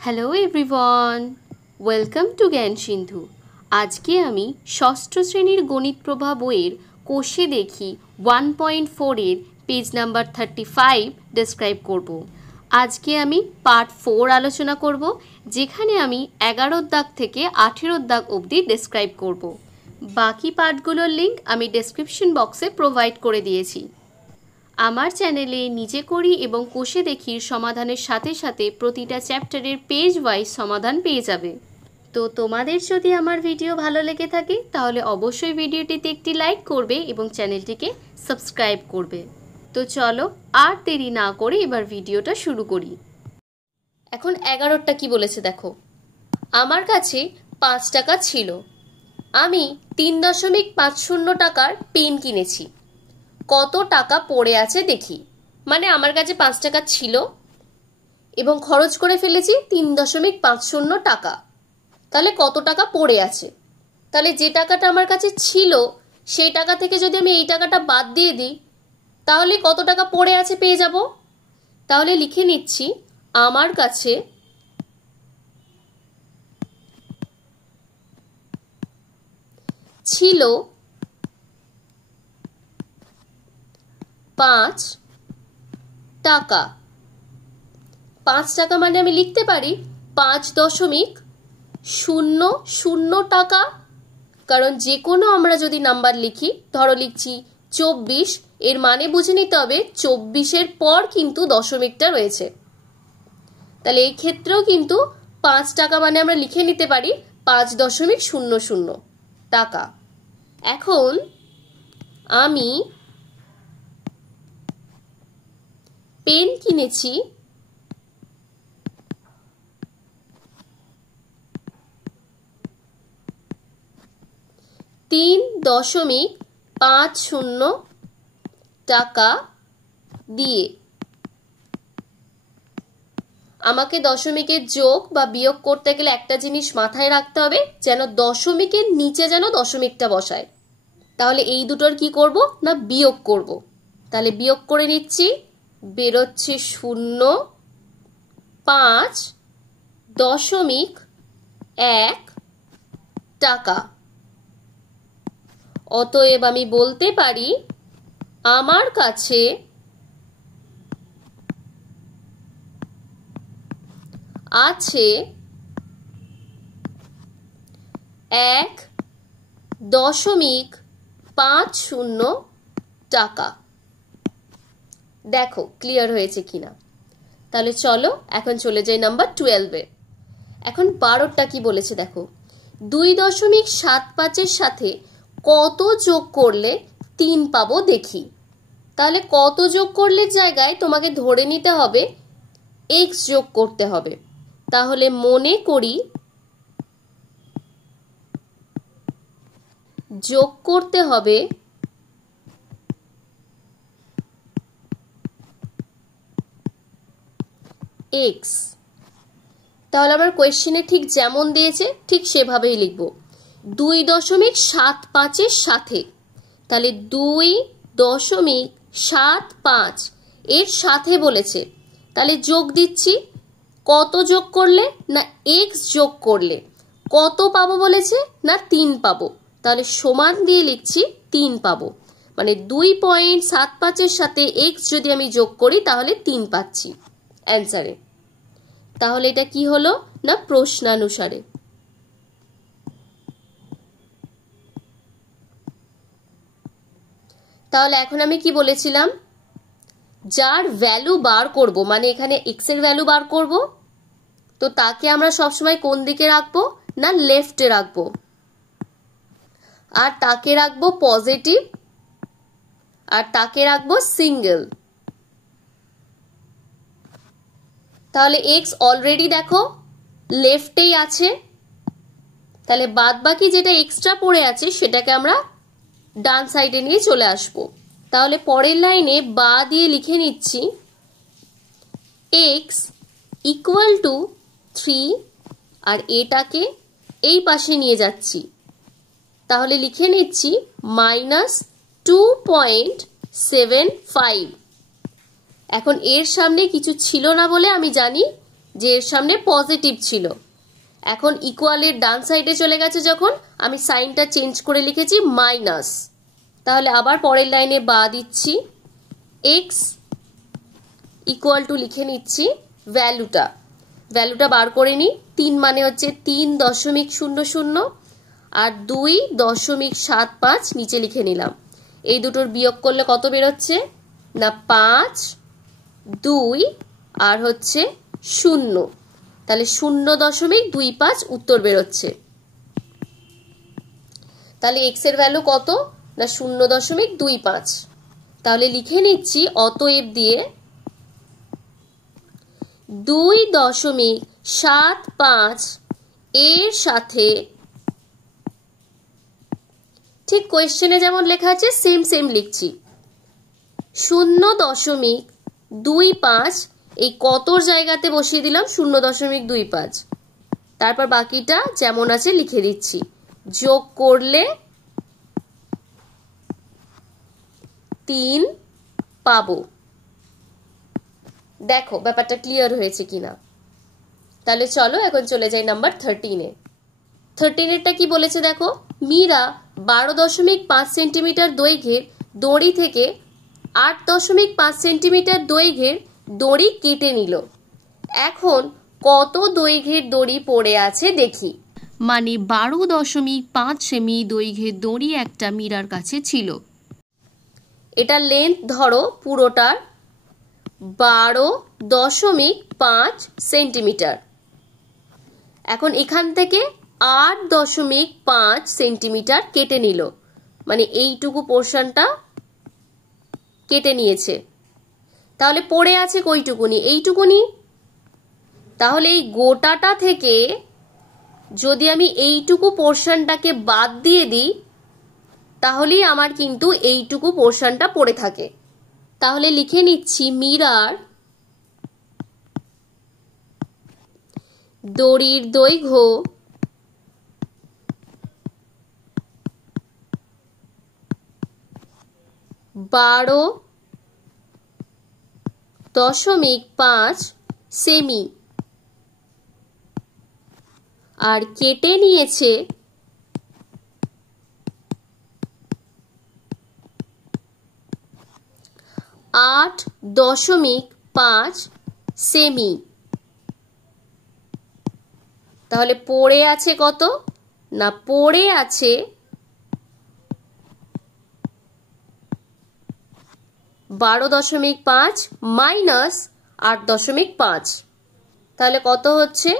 Hello everyone, welcome to জ্ঞান সিন্ধু। আজকে আমি ষষ্ঠ শ্রেণীর গণিত প্রভা বইয়ের কোষে দেখি 1.4 পেজ নাম্বার 35 ডেসক্রাইব করব। আজকে আমি পার্ট 4 আলোচনা করব, যেখানে আমি 11 দাগ থেকে 18 দাগ অবধি ডেসক্রাইব করব। বাকি পার্টগুলোর লিঙ্ক আমি ডেসক্রিপশন বক্সে প্রোভাইড করে দিয়েছি। আমার চ্যানেলে নিজে করি এবং কোষে দেখির সমাধানের সাথে সাথে প্রতিটা চ্যাপ্টারের পেজ ওয়াইজ সমাধান পেয়ে যাবে। তো তোমাদের যদি আমার ভিডিও ভালো লেগে থাকে তাহলে অবশ্যই ভিডিওটিতে একটি লাইক করবে এবং চ্যানেলটিকে সাবস্ক্রাইব করবে। তো চলো আর দেরি না করে এবার ভিডিওটা শুরু করি। এখন 11টা কি বলেছে দেখো। আমার কাছে 5 টাকা ছিল। আমি 3.50 টাকার পেন কিনেছি। কত টাকা পড়ে আছে দেখি। মানে আমার কাছে 5 টাকা ছিল এবং খরচ করে ফেলেছি 3.50 টাকা। তাহলে কত টাকা পড়ে আছে? তাহলে যে টাকাটা আমার কাছে ছিল সেই টাকা থেকে যদি আমি এই টাকাটা বাদ দিয়ে দিই তাহলে কত টাকা পড়ে আছে পেয়ে যাব। তাহলে লিখে নিচ্ছি, আমার কাছে ছিল 5 টাকা। 5 টাকা মানে আমি লিখতে পারি 5.00 টাকা, কারণ যে কোনো আমরা যদি নাম্বার লিখি, ধরো লিখছি 24, এর মানে বুঝে নিতে হবে 24-এর পর কিন্তু দশমিকটা রয়েছে। তাহলে এই ক্ষেত্রেও কিন্তু 5 টাকা মানে আমরা লিখে নিতে পারি 5.00 টাকা। এখন আমি পেন কিনেছি 3.50 টাকা দিয়ে। আমাকে দশমিকের যোগ বা বিয়োগ করতে গেলে একটা জিনিস মাথায় রাখতে হবে, যেন দশমিকের নিচে যেন দশমিকটা বসায়। তাহলে এই দুটোর কি করব না বিয়োগ করব। তাহলে বিয়োগ করে নিচ্ছি, বেরোচ্ছে 0.5 টাকা। অতএব আমি বলতে পারি আমার কাছে আছে 1.50 টাকা। দেখো ক্লিয়ার হয়েছে কিনা। তাহলে চলো এখন চলে যাই নাম্বার 12-এ। এখন 12টা কি বলেছে দেখো। 2.75-এর সাথে কত যোগ করলে 3 পাবো দেখি। তাহলে কত যোগ করলে জায়গায় তোমাকে ধরে নিতে হবে x যোগ করতে হবে। তাহলে মনে করি যোগ করতে হবে x। তাহলে আমার কোয়েশ্চেনে ঠিক যেমন দিয়েছে ঠিক সেভাবেই লিখব। 2.75-এর সাথে, তাহলে 2.75 এর সাথে বলেছে, তাহলে যোগ দিচ্ছি। কত যোগ করলে না x যোগ করলে কত পাবো বলেছে না 3 পাবো। তাহলে সমান দিয়ে লিখছি 3 পাবো। মানে 2.75-এর সাথে x যদি আমি যোগ করি তাহলে 3 পাচ্ছি অ্যান্সারে। তাহলে এটা কি হলো না প্রশ্নানুসারে। তাহলে এখন আমি কি বলেছিলাম, যার ভ্যালু বার করব, মানে এখানে x এর ভ্যালু বার করব, তো তাকে আমরা সবসময় কোন দিকে রাখবো না লেফটে রাখবো, আর তাকে রাখবো পজিটিভ, আর তাকে রাখবো সিঙ্গেল। তাহলে x অলরেডি দেখো লেফটেই আছে, তাহলে বাদ বাকি যেটা এক্সট্রা পড়ে আছে সেটাকে আমরা ডান সাইডে নিয়ে চলে আসব। তাহলে পরের লাইনে বা দিয়ে লিখে নিচ্ছি x ইকুয়াল টু 3, আর এটাকে এই পাশে নিয়ে যাচ্ছি। তাহলে লিখে নিচ্ছি -2.75। এখন এর সামনে কিছু ছিল না বলে আমি জানি যে এর সামনে পজিটিভ ছিল। এখন ইকুয়ালের ডান সাইডে চলে গেছে যখন, আমি সাইনটা চেঞ্জ করে লিখেছি মাইনাস। তাহলে আবার পরের লাইনে বা দিচ্ছি, এক্স ইকুয়াল টু লিখে নিচ্ছি ভ্যালুটা বার করে নিই। 3 মানে হচ্ছে 3.00 আর 2.75 নিচে লিখে নিলাম। এই দুটোর বিয়োগ করলে কত বেরোচ্ছে না 5, 2 আর হচ্ছে 0, তাহলে 0.25 উত্তর বেরোচ্ছে। তাহলে এক্স এর ভ্যালু কত না 0.25। তাহলে লিখে নিচ্ছি অতএব দিয়ে 2.75 এর সাথে, ঠিক কোয়েশ্চেনে যেমন লেখা আছে সেম লিখছি, 0.25 এই কতর জায়গাতে বসিয়ে দিলাম 0.25, তারপর বাকিটা যেমন আছে লিখে দিচ্ছি। যোগ করলে 3 পাবো। দেখো ব্যাপারটা ক্লিয়ার হয়েছে কিনা। তাহলে চলো এখন চলে যাই নাম্বার 13-এ। 13-এরটা কি বলেছে দেখো, মীরা 12.5 সেন্টিমিটার দৈর্ঘ্যের দড়ি থেকে 8.5 সেন্টিমিটার দৈর্ঘ্যের দড়ি কেটে নিল। এখন কত দৈর্ঘ্যের দড়ি পড়ে আছে দেখি। মানে 12.5 সেমি দৈর্ঘ্যের দড়ি একটা মীরার কাছে ছিল। এটা লেন্থ ধরো পুরোটার 12.5 সেন্টিমিটার। এখন এখান থেকে 8.5 সেন্টিমিটার কেটে নিল, মানে এইটুকু পোর্শনটা কেটে নিয়েছে। তাহলে পড়ে আছে কইটুকুনি, এইটুকুনি। তাহলে এই গোটাটা থেকে যদি আমি এইটুকু পোর্শনটাকে বাদ দিয়ে দিই, তাহলেই আমার কিন্তু এইটুকু পোর্শনটা পড়ে থাকে। তাহলে লিখে নিচ্ছি মীরার দড়ির দৈর্ঘ্য 12.5 সেমি আর কেটে নিয়েছে 8.5 সেমি। তাহলে পড়ে আছে কত না পড়ে আছে 12.5 মাইনাস 8.5। তাহলে কত হচ্ছে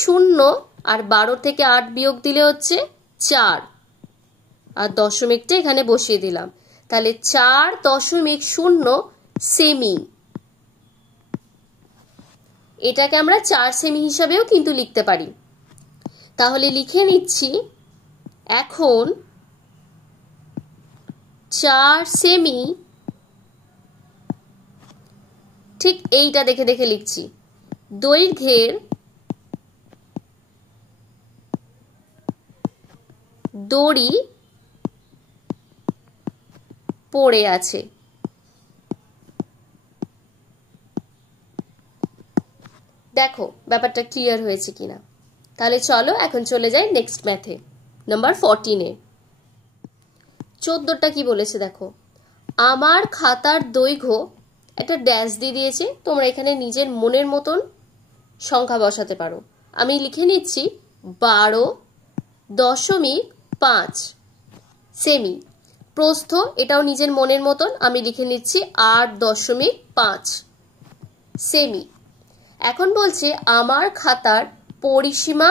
0, আর 12 থেকে 8 বিয়োগ দিলে হচ্ছে 4, আর দশমিকটা এখানে বসিয়ে দিলাম। তাহলে 4.0 সেমি। এটাকে আমরা 4 সেমি হিসাবেও কিন্তু লিখতে পারি। তাহলে লিখে নিচ্ছি এখন 4 সেমি, ঠিক এইটা দেখে দেখে লিখছি, দৈর্ঘ্যের দড়ি পড়ে আছে। দেখো ব্যাপারটা ক্লিয়ার হয়েছে কিনা। তাহলে চলো এখন চলে যাই নেক্সট ম্যাথে, নাম্বার 14-এ। 14টা কি বলেছে দেখো, আমার খাতার দৈর্ঘ্য, একটা ড্যাশ দিয়ে দিয়েছে, তোমরা এখানে নিজের মনের মতন সংখ্যা বসাতে পারো। আমি লিখে নিচ্ছি 12.5 সেমি। প্রস্থ এটাও নিজের মনের মতন, আমি লিখে নিচ্ছি 8.5 সেমি। এখন বলছে আমার খাতার পরিসীমা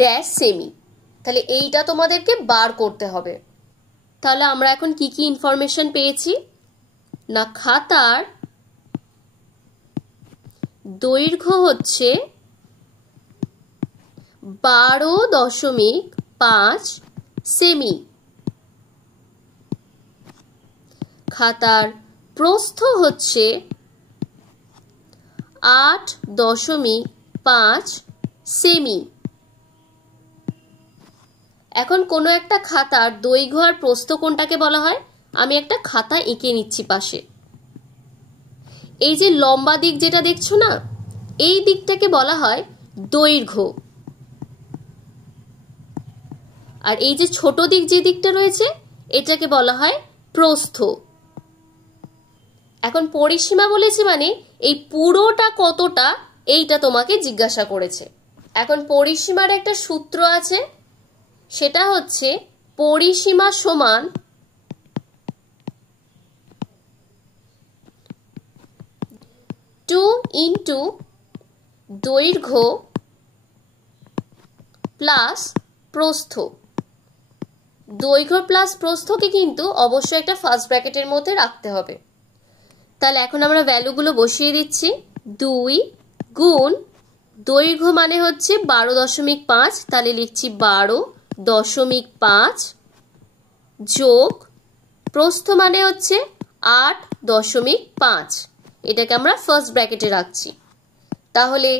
ড্যাশ সেমি। তাহলে এইটা তোমাদেরকে বার করতে হবে। তাহলে আমরা এখন কি কি ইনফরমেশন পেয়েছি না, খাতার দৈর্ঘ্য হচ্ছে 12.5 সেমি, খাতার প্রস্থ হচ্ছে 8.5 সেমি। এখন কোনো একটা খাতার দৈর্ঘ্য আর প্রস্থ কোনটাকে বলা হয়, আমি একটা খাতা এঁকে নিচ্ছি পাশে। এই যে লম্বা দিক যেটা দেখছো না, এই দিকটাকে বলা হয় দৈর্ঘ্য, আর এই যে ছোট দিক যে দিকটা রয়েছে এটাকে বলা হয় প্রস্থ। এখন পরিসীমা বলেছে মানে এই পুরোটা কতটা এইটা তোমাকে জিজ্ঞাসা করেছে। এখন পরিসীমার একটা সূত্র আছে, সেটা হচ্ছে পরিসীমা সমান টু ইন্টু দৈর্ঘ্য প্লাস প্রস্থ। দৈর্ঘ্য প্লাস প্রস্থকে কিন্তু অবশ্যই একটা ফার্স্ট ব্র্যাকেটের মধ্যে রাখতে হবে। তাহলে এখন আমরা ভ্যালুগুলো বসিয়ে দিচ্ছি। 2 গুণ দৈর্ঘ্য মানে হচ্ছে 12.5, তাহলে লিখছি 12.5 যোগ প্রস্থ মানে হচ্ছে 8.5, এটাকে আমরা ফার্স্ট ব্র্যাকেটে রাখছি। তাহলে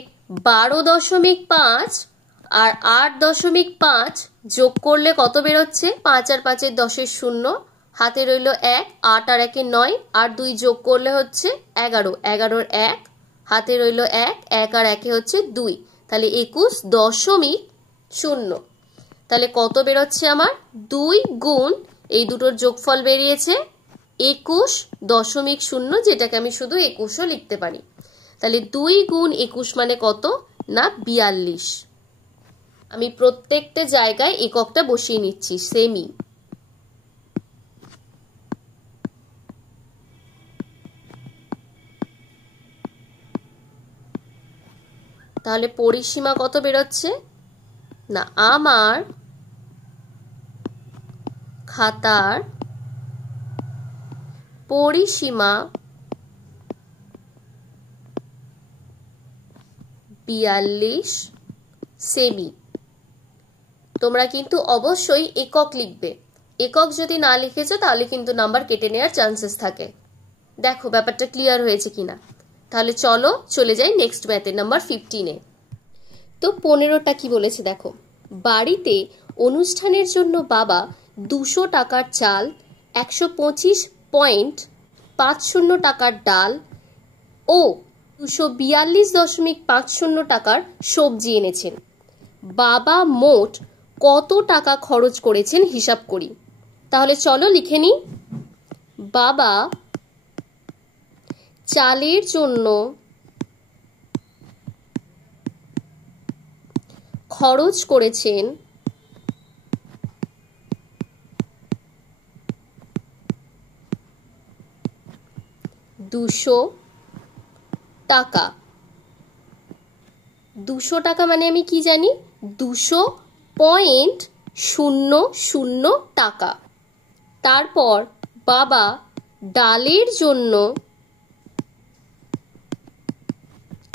12.5 আর 8.5 যোগ করলে কত বেরোচ্ছে? 5 আর 5 এর 10 এর 0, হাতে রইল 1, 8 আর 1 এর 9, আর 2 যোগ করলে হচ্ছে 11, 11 এর 1, হাতে রইল 1, 1 আর 1 এ হচ্ছে 2, তাহলে 21.0। তাহলে কত বেরোচ্ছে আমার? 2 গুণ এই দুটোর যোগফল বেরিয়েছে 21.0, যেটাকে আমি শুধু 21ও লিখতে পারি। তাহলে 2 গুণ 21 মানে কত? না 42। আমি প্রত্যেকটা জায়গায় এককটা বসিয়ে নিচ্ছি, সেমি। তাহলে পরিসীমা কত বেরোচ্ছে? না আমার খাতার পরিসীমা 42 সেমি। তোমরা কিন্তু অবশ্যই একক লিখবে, একক যদি না লিখেছো তাহলে কিন্তু নাম্বার কেটে নেওয়ার চান্সেস থাকে। দেখো ব্যাপারটা ক্লিয়ার হয়েছে কিনা। তাহলে চলো চলে যাই নেক্সট ম্যাথে, নাম্বার 15-এ। তো 15টা কি বলেছে দেখো, বাড়িতে অনুষ্ঠানের জন্য বাবা 200 টাকার চাল, 125.50 টাকার ডাল ও 242.50 টাকার সবজি এনেছেন। বাবা মোট কত টাকা খরচ করেছেন হিসাব করি। তাহলে চলো লিখে নিই। বাবা চালের জন্য খরচ করেছেন 200 টাকা। 200 টাকা মানে আমি কি জানি? 200.00 টাকা। তারপর বাবা ডালের জন্য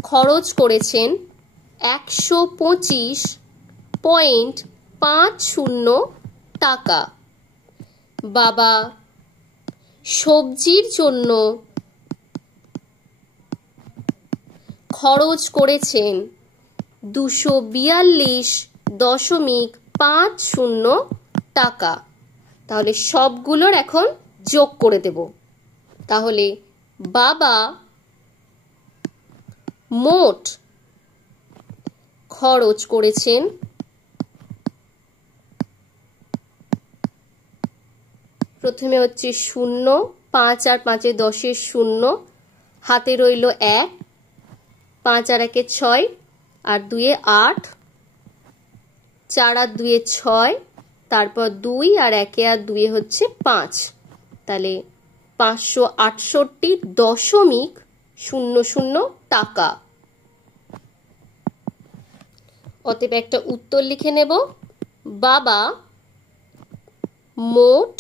খরচ করেছেন 125.50 টাকা। বাবা সবজির জন্য খরচ করেছেন 242.50 টাকা। তাহলে সবগুলোর এখন যোগ করে দেব। তাহলে বাবা মোট খরচ করেছেন প্রথমে হচ্ছে 0, 5 আর 5 এ 10 এর 0, হাতে রইল 1, 5 আর 1 এ 6, আর 2 এ 8, 4 আর 2 এ 6, তারপর 2 আর 1 আর 2 এ হচ্ছে 5, তাহলে 568.00 টাকা। অতএব একটা উত্তর লিখে নেব। বাবা মোট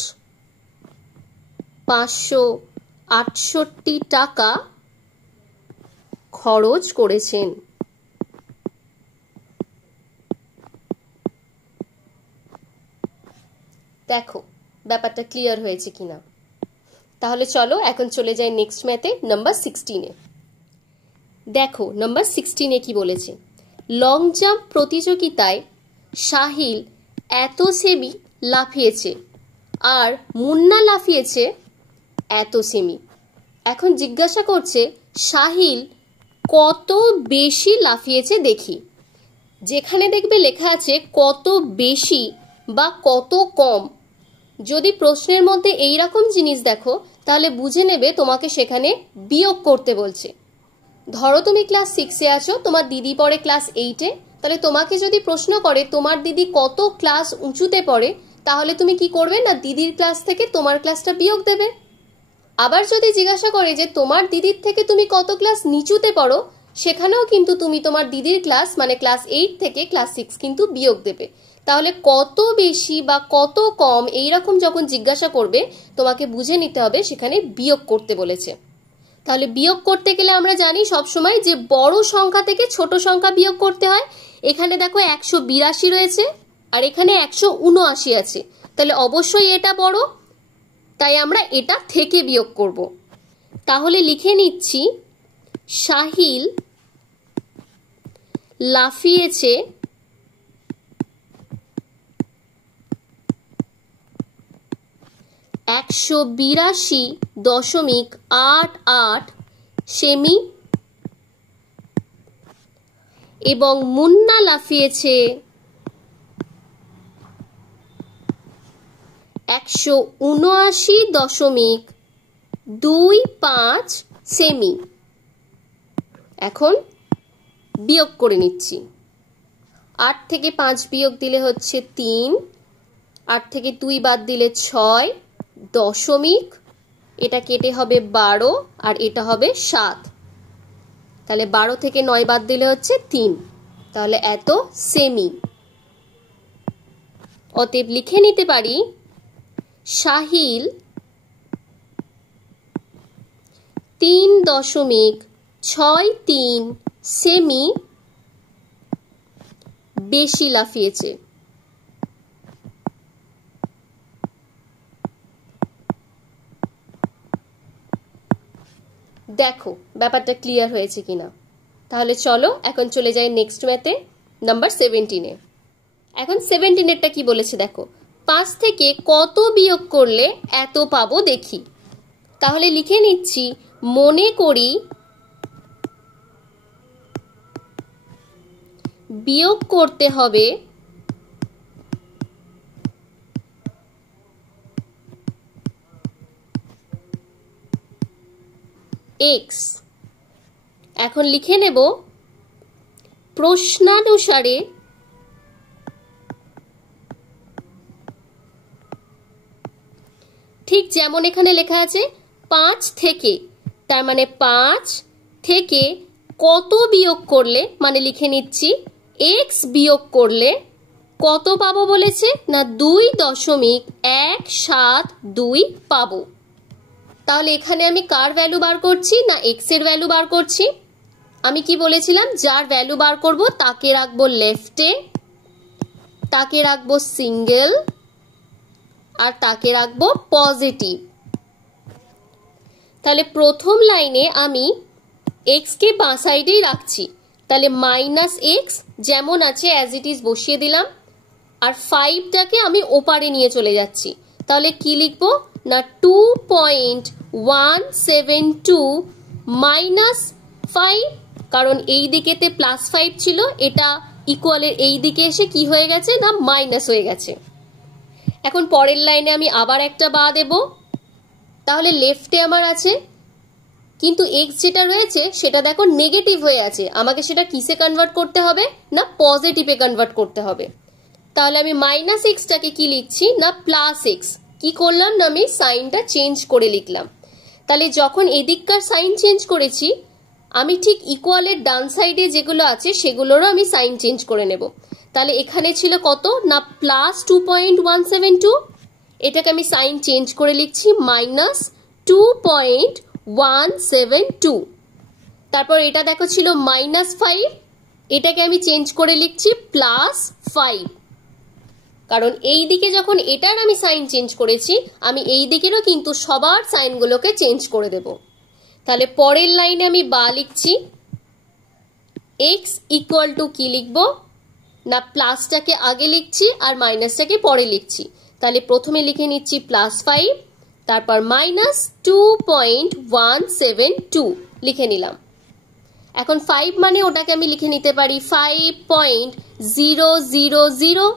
568 টাকা খরচ করেছেন। দেখো ব্যাপারটা ক্লিয়ার হয়েছে কিনা। তাহলে চলো এখন চলে যাই নেক্সট ম্যাথে, নাম্বার 16-এ। দেখো নাম্বার 16-এ কি বলেছে, লং জাম্প প্রতিযোগিতায় সাহিল এত সেমি লাফিয়েছে আর মুন্না লাফিয়েছে এত সেমি। এখন জিজ্ঞাসা করছে সাহিল কত বেশি লাফিয়েছে দেখি। যেখানে দেখবে লেখা আছে কত বেশি বা কত কম, যদি প্রশ্নের মধ্যে এই রকম জিনিস দেখো তাহলে বুঝে নেবে তোমাকে সেখানে বিয়োগ করতে বলছে। ধরো তুমি ক্লাস 6-এ আছো, তোমার দিদি পড়ে ক্লাস 8-এ, তাহলে তোমাকে যদি প্রশ্ন করে তোমার দিদি কত ক্লাস উঁচুতে পড়ে, তাহলে তুমি কি করবে না দিদির ক্লাস থেকে তোমার ক্লাসটা বিয়োগ দেবে। আবার যদি জিজ্ঞাসা করে যে তোমার দিদির থেকে তুমি কত ক্লাস নিচুতে পড়ো, সেখানেও কিন্তু তুমি তোমার দিদির ক্লাস মানে ক্লাস 8 থেকে ক্লাস 6 কিন্তু বিয়োগ দেবে। তাহলে কত বেশি বা কত কম এইরকম যখন জিজ্ঞাসা করবে তোমাকে বুঝে নিতে হবে সেখানে বিয়োগ করতে বলেছে। তাহলে বিয়োগ করতে গেলে আমরা জানি সবসময় যে বড় সংখ্যা থেকে ছোট সংখ্যা বিয়োগ করতে হয়। এখানে দেখো 182 রয়েছে আর এখানে 179 আছে, তাহলে অবশ্যই এটা বড়, তাই আমরা এটা থেকে বিয়োগ করব। তাহলে লিখে নিচ্ছি সাহিল লাফিয়েছে 182.88 সেমি এবং মুন্না লাফিয়েছে 179.25 সেমি। এখন বিয়োগ করে নিচ্ছি। 8 থেকে 5 বিয়োগ দিলে হচ্ছে 3, 8 থেকে 2 বাদ দিলে 6, দশমিক, এটা কেটে হবে 12 আর এটা হবে 7, তাহলে 12 থেকে 9 বাদ দিলে হচ্ছে 3, তাহলে এত সেমি। অতএব লিখে নিতে পারি সাহিল 3.63 সেমি বেশি লাফিয়েছে। দেখো ব্যাপারটা ক্লিয়ার হয়েছে কিনা। তাহলে চলো এখন চলে যাই নেক্সট ম্যাথে, নাম্বার 17-এ। এখন 17-এরটা কি বলেছে দেখো, 5 থেকে কত বিয়োগ করলে এত পাবো দেখি। তাহলে লিখে নিচ্ছি মনে করি বিয়োগ করতে হবে x। এখন লিখে নেব প্রশ্নানুসারে ঠিক যেমন এখানে লেখা আছে 5 থেকে, তার মানে 5 থেকে কত বিয়োগ করলে, মানে লিখে নিচ্ছি x বিয়োগ করলে কত পাবো বলেছে না 2.172 পাবো। তাহলে এখানে আমি কার ভ্যালু বার করছি না x এর ভ্যালু বার করছি। আমি কি বলেছিলাম যার ভ্যালু বার করব তাকে রাখবো লেফটে, তাকে রাখবো সিঙ্গেল আর তাকে রাখবো পজিটিভ। তাহলে প্রথম লাইনে আমি x কে বাঁ সাইডেই রাখছি, তাহলে -x যেমন আছে অ্যাজ ইট ইজ বসিয়ে দিলাম, আর 5টাকে আমি ওপারে নিয়ে চলে যাচ্ছি। তাহলে কি লিখবো না 2.172 -5, কারণ এই দিকেতে +5 ছিল, এটা ইকুয়ালের এই দিকে এসে কি হয়ে গেছে না মাইনাস হয়ে গেছে। এখন পরের লাইনে আমি আবার একটা বা দেব, তাহলে লেফটে আমার আছে কিন্তু x যেটা রয়েছে সেটা দেখো নেগেটিভ হয়ে আছে, আমাকে সেটা কিসে কনভার্ট করতে হবে না পজিটিভে কনভার্ট করতে হবে। তাহলে আমি -xটাকে কি লিখছি না +x, কি করলাম না আমি সাইনটা চেঞ্জ করে লিখলাম। তাহলে যখন এদিককার সাইন চেঞ্জ করেছি আমি ঠিক ইকুয়ালের ডান সাইডে যেগুলো আছে সেগুলোরও আমি সাইন চেঞ্জ করে নেব। তাহলে এখানে ছিল কত না +2.172, এটাকে আমি সাইন চেঞ্জ করে লিখছি -2.172। তারপর এটা দেখো ছিল -5, এটাকে আমি চেঞ্জ করে লিখছি +5, কারণ এই দিকে যখন এটার আমি সাইন চেঞ্জ করেছি আমি এই দিকেরও কিন্তু সবার সাইনগুলোকে চেঞ্জ করে দেব। তাহলে পরের লাইনে আমি বা লিখছি, x ইকুয়াল টু কি লিখবো না প্লাসটাকে আগে লিখছি আর মাইনাসটাকে পরে লিখছি। তাহলে প্রথমে লিখে নিচ্ছি +5, তারপর -2.172 লিখে নিলাম। এখন 5 মানে ওটাকে আমি লিখে নিতে পারি 5.000,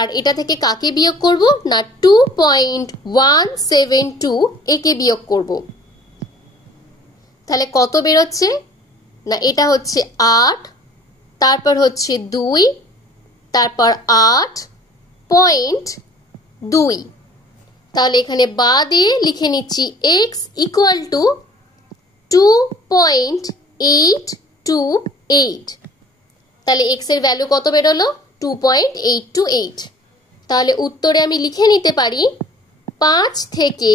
আর এটা থেকে কাকে বিয়োগ করব না 2.172 একে বিয়োগ করব। তাহলে কত বেরোচ্ছে না এটা হচ্ছে 8, তারপর হচ্ছে 2, তারপর 8.2। তাহলে এখানে বা দিয়ে লিখে নিচ্ছি x ইকুয়াল টু 2.828। তাহলে x এর ভ্যালু কত বেরোলো 2.828। তাহলে উত্তরে আমি লিখে নিতে পারি 5 থেকে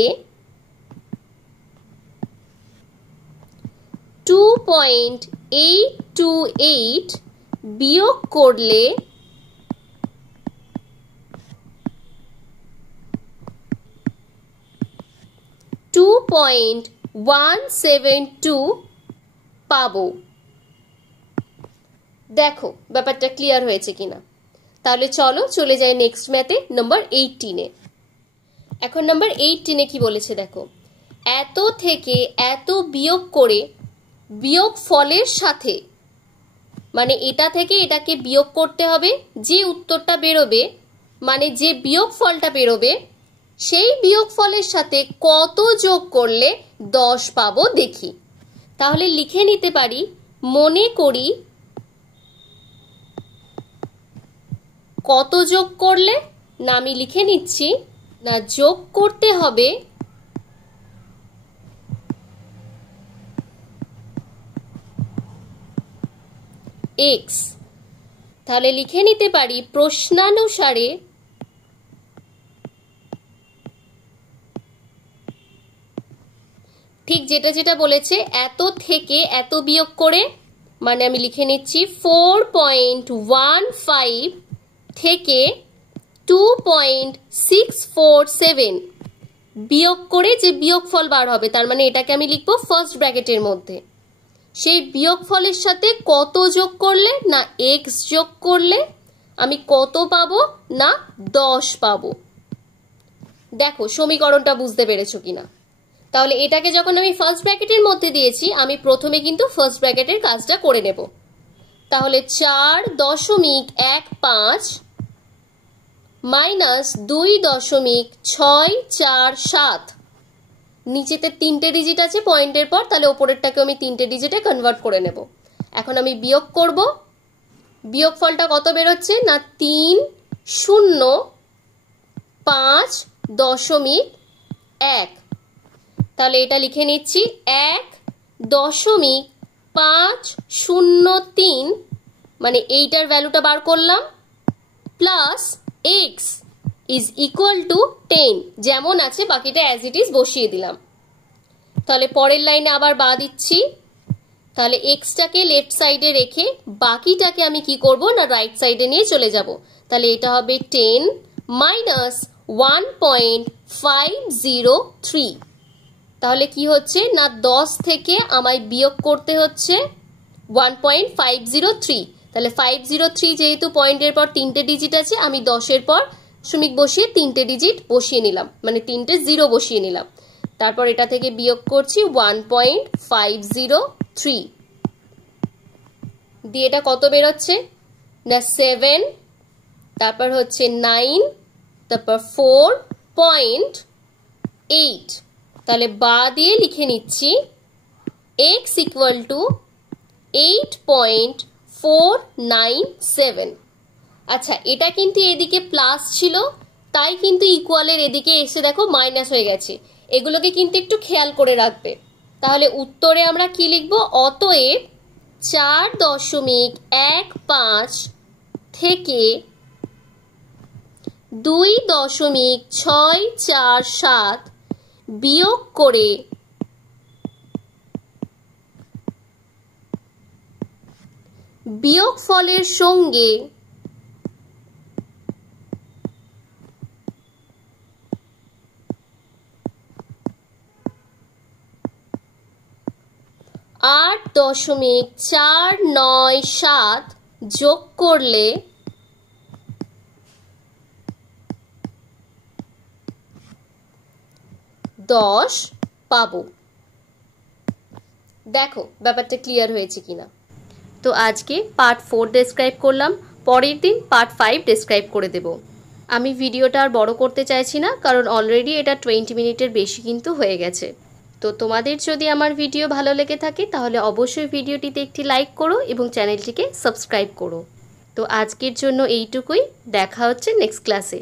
2.828 বিয়োগ করলে 2.172 পাবো। দেখো ব্যাপারটা ক্লিয়ার হয়েছে কিনা। তাহলে চলো চলে যাই নেক্সট ম্যাথে নাম্বার 18-এ। এখন নাম্বার 18-এ কি বলেছে দেখো, এত থেকে এত বিয়োগ করে বিয়োগ ফলের সাথে, মানে এটা থেকে এটাকে বিয়োগ করতে হবে, যে উত্তরটা বেরোবে মানে যে বিয়োগ ফলটা বেরোবে সেই বিয়োগ ফলের সাথে কত যোগ করলে 10 পাবো দেখি। তাহলে লিখে নিতে পারি, মনে করি কত যোগ করলে, না আমি লিখে নিচ্ছি না যোগ করতে হবে x। তাহলে লিখে নিতে পারি প্রশ্নানুসারে ঠিক যেটা যেটা বলেছে এত থেকে এত বিয়োগ করে, মানে আমি লিখে নিচ্ছি 4.15 থেকে 2.647 বিয়োগ করে যে বিয়োগফল বার হবে, তার মানে এটাকে আমি লিখবো ফার্স্ট ব্র্যাকেটের মধ্যে। সেই বিয়োগফলের সাথে কত যোগ করলে না x যোগ করলে আমি কত পাবো না 10 পাবো। দেখো সমীকরণটা বুঝতে পেরেছো কিনা। তাহলে এটাকে যখন আমি ফার্স্ট ব্র্যাকেটের মধ্যে দিয়েছি, আমি প্রথমে কিন্তু ফার্স্ট ব্র্যাকেটের কাজটা করে নেব। তাহলে 4.15 মাইনাস 2.647, নিচেতে 3টে ডিজিট আছে পয়েন্টের পর, তাহলে ওপরেরটাকে আমি 3টে ডিজিটে কনভার্ট করে নেব। এখন আমি বিয়োগ করব, বিয়োগফলটা কত বেরোচ্ছে না 305.1। তাহলে এটা লিখে নিচ্ছি 1.503, মানে এইটার ভ্যালুটা বার করলাম, plus x is equal to 10, যেমন আছে বাকিটা অ্যাজ ইট ইজ বসিয়ে দিলাম। তাহলে পরের লাইনে আবার বা দিচ্ছি। তাহলে এক্সটাকে লেফট সাইডে রেখে বাকিটাকে আমি কি করব না রাইট সাইডে নিয়ে চলে যাব। তাহলে এটা হবে 10 মাইনাস 1.503। তাহলে কি হচ্ছে না 10 থেকে আমায় বিয়োগ করতে হচ্ছে 1.503। তাহলে 503 যেহেতু পয়েন্টের পর 3টে ডিজিট আছে, আমি 10-এর পর দশমিক বসিয়ে 3টে ডিজিট বসিয়ে নিলাম, মানে 3টে জিরো বসিয়ে নিলাম। তারপর এটা থেকে বিয়োগ করছি 1.503 দিয়ে এটা কত বেরোচ্ছে না 7, তারপর হচ্ছে 9, তারপর 4.8। তাহলে বা দিয়ে লিখে নিচ্ছি x ইকুয়াল টু 8.497। আচ্ছা, এটা কিন্তু এদিকে প্লাস ছিল, তাই কিন্তু ইকুয়ালের এদিকে এসে দেখো মাইনাস হয়ে গেছে। এগুলোকে কিন্তু একটু খেয়াল করে রাখবে। তাহলে উত্তরে আমরা কি লিখব, অতএব 4.15 থেকে 2.647 বিয়োগ করে বিয়োগফলের সঙ্গে 8.497 যোগ করলে 10 পাবো। দেখো ব্যাপারটা ক্লিয়ার হয়েছে কিনা। তো আজকে পার্ট 4 ডেসক্রাইব করলাম, পরের দিন পার্ট 5 ডেসক্রাইব করে দেব। আমি ভিডিওটা আর বড় করতে চাইছি না, কারণ অলরেডি এটা 20 মিনিটের বেশি কিন্তু হয়ে গেছে। তো তোমাদের যদি আমার ভিডিও ভালো লেগে থাকে তাহলে অবশ্যই ভিডিওটিতে একটি লাইক করো এবং চ্যানেলটিকে সাবস্ক্রাইব করো। তো আজকের জন্য এইটুকুই, দেখা হচ্ছে নেক্সট ক্লাসে।